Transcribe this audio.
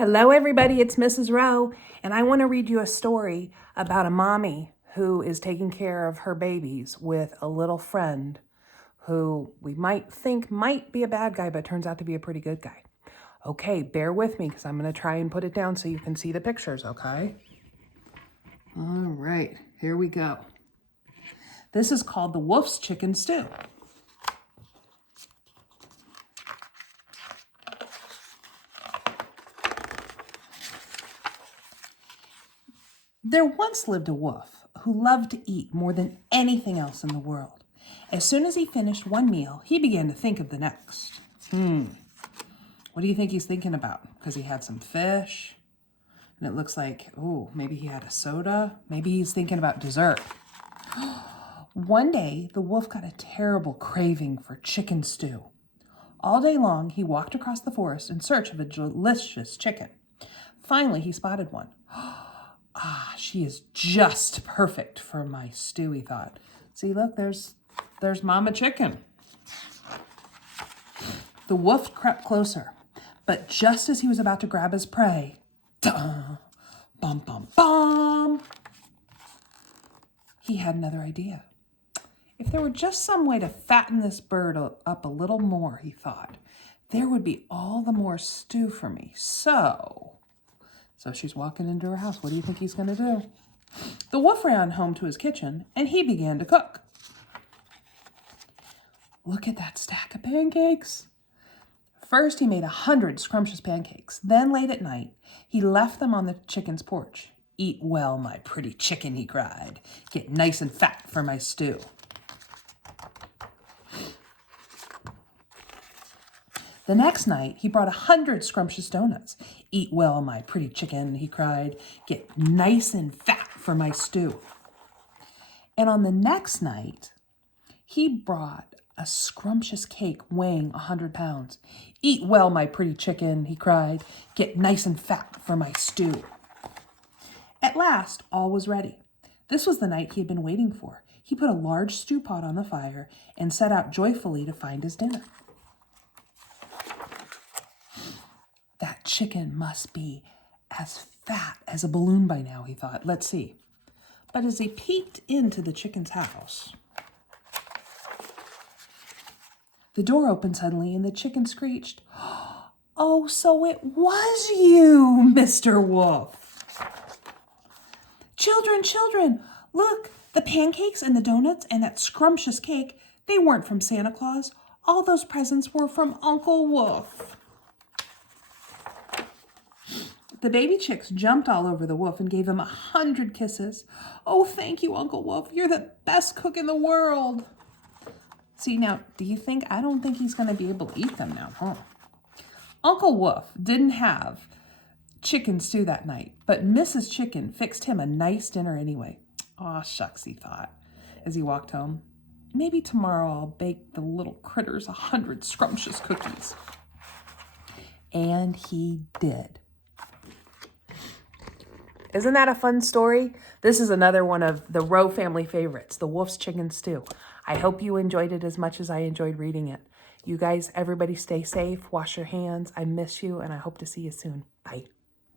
Hello everybody, it's Mrs. Rowe, and I want to read you a story about a mommy who is taking care of her babies with a little friend who we might think might be a bad guy, but turns out to be a pretty good guy. Okay, bear with me because I'm going to try and put it down so you can see the pictures, okay? All right, here we go. This is called the Wolf's Chicken Stew. There once lived a wolf who loved to eat more than anything else in the world. As soon as he finished one meal, he began to think of the next. What do you think he's thinking about? Because he had some fish, and it looks like, oh, maybe he had a soda. Maybe he's thinking about dessert. One day, the wolf got a terrible craving for chicken stew. All day long, he walked across the forest in search of a delicious chicken. Finally, he spotted one. Ah, she is just perfect for my stew, he thought. See, look, there's Mama Chicken. The wolf crept closer, but just as he was about to grab his prey, bum, bum, bum, he had another idea. If there were just some way to fatten this bird up a little more, he thought, there would be all the more stew for me. So she's walking into her house. What do you think he's going to do? The wolf ran home to his kitchen, and he began to cook. Look at that stack of pancakes. First, he made 100 scrumptious pancakes. Then, late at night, he left them on the chicken's porch. Eat well, my pretty chicken, he cried. Get nice and fat for my stew. The next night, he brought 100 scrumptious donuts. Eat well, my pretty chicken, he cried. Get nice and fat for my stew. And on the next night, he brought a scrumptious cake weighing 100 pounds. Eat well, my pretty chicken, he cried. Get nice and fat for my stew. At last, all was ready. This was the night he had been waiting for. He put a large stew pot on the fire and set out joyfully to find his dinner. That chicken must be as fat as a balloon by now, he thought. Let's see. But as he peeked into the chicken's house, the door opened suddenly and the chicken screeched, "Oh, so it was you, Mr. Wolf." Children, look, the pancakes and the donuts and that scrumptious cake, they weren't from Santa Claus. All those presents were from Uncle Wolf. The baby chicks jumped all over the wolf and gave him 100 kisses. "Oh, thank you, Uncle Wolf. You're the best cook in the world." See, now, I don't think he's going to be able to eat them now, huh? Uncle Wolf didn't have chicken stew that night, but Mrs. Chicken fixed him a nice dinner anyway. Aw, shucks, he thought as he walked home. Maybe tomorrow I'll bake the little critters 100 scrumptious cookies. And he did. Isn't that a fun story? This is another one of the Rowe family favorites, the Wolf's Chicken Stew. I hope you enjoyed it as much as I enjoyed reading it. You guys, everybody stay safe, wash your hands. I miss you, and I hope to see you soon. Bye.